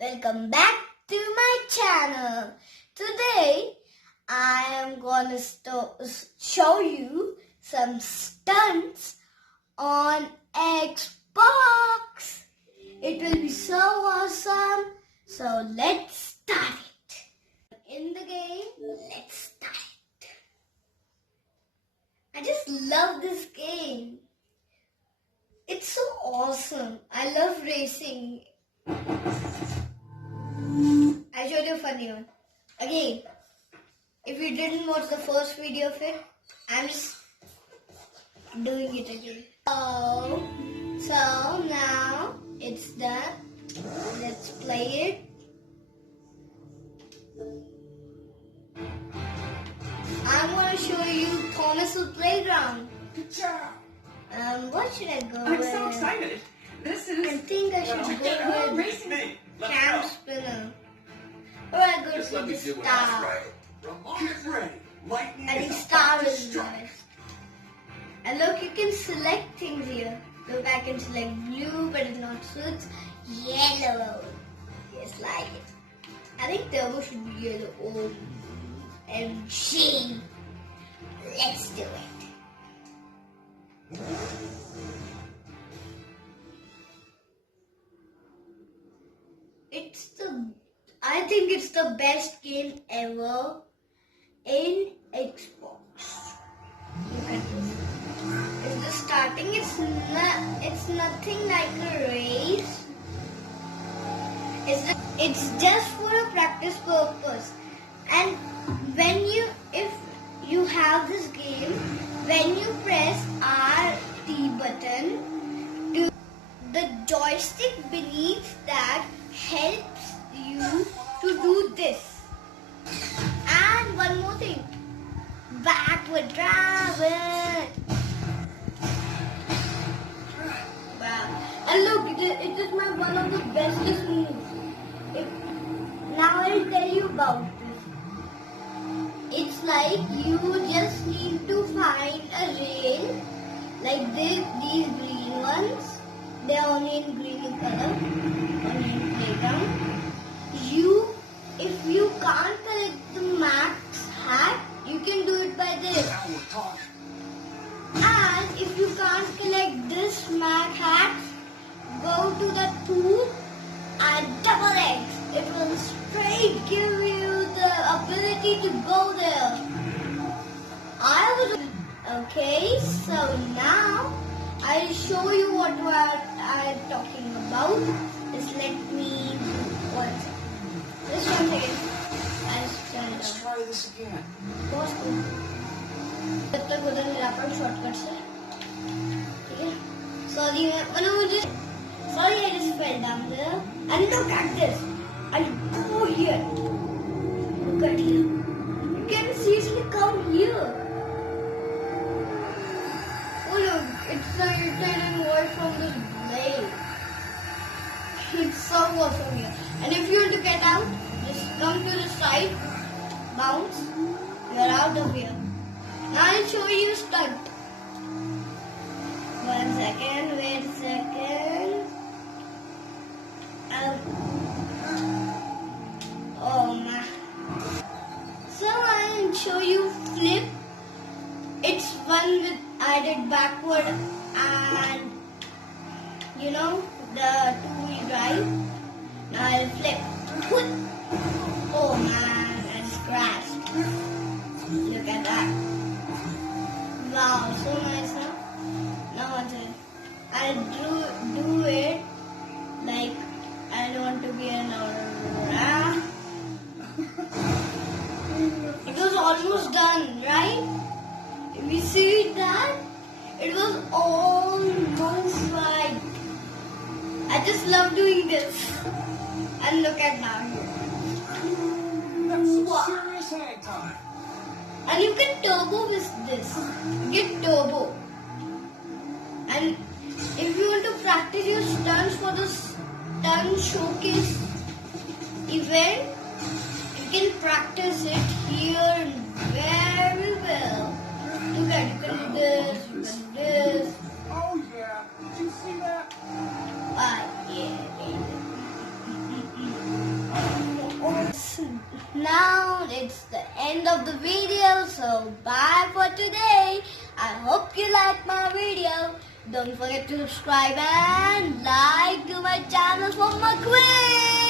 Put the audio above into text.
welcome back to my channel. Today I am gonna show you some stunts on Xbox. It will be so awesome. So let's start it. In the game, let's start it. I just love this game. It's so awesome. I love racing. I showed you a funny one. Again, if you didn't watch the first video of it, I'm just doing it again. So now it's done. Let's play it. I'm going to show you Thomas's Playground. Good job. What should I go I'm with? so excited. This is. I think I should go with racing. Cam Spinner. Or I go Just to let me the do what I Star. right. Get ready. Lightning I think is Star about to is strike. nice. And look, you can select things here. Look, I can select blue, but it's not, so it's yellow. Just like it. I think turbo should be yellow. OMG. Let's do it. I think it's the best game ever in Xbox. Look at this. It's just starting. It's nothing like a race. It's just for a practice purpose. And if you have this game, when you press RT button, the joystick beneath that helps you to do this. And one more thing, backward drive. Wow. And look, it is one of the bestest moves. Now I'll tell you about this. It's like you just need to find a rail like these green ones. They're only in green in color, only in playground. If you can't collect the max hat, you can do it by this. And if you can't collect this max hat, go to the tool and double X. It will straight give you the ability to go there. Okay, so now I'll show you what I'm talking about. Just let me do one second. This one second. Let's try this again. बहुत cool. जब तक उधर मेरा पर shortcut से, ठीक है? Sorry, I just fell down there. And look at this. I'll go here. Look at here. You can seriously come here. Oh look, it's like you're turning away from this blade. It's so awesome here. And if you want to get out, just come to the side, bounce, you're out of here. Now I'll show you a stunt. 1 second, wait a second. Oh man. So I'll show you flip. It's one with I did backward and the two-wheel drive. Now I'll flip. Oh man, I just crashed. Look at that. Wow, so nice, huh? Now I'll do it like I don't want to be an aura. It was almost done, right? If you see that, it was almost right. I just love doing this. And look at now here. That's some serious hang time. And you can turbo with this. Get turbo. And if you want to practice your stunts for the stunt showcase event, you can practice it here very well. Look at, you can do this, you can do this. Oh yeah. Did you see that? Yeah. now it's the end of the video, so bye for today. I hope you like my video. Don't forget to subscribe and like to my channel for more quiz.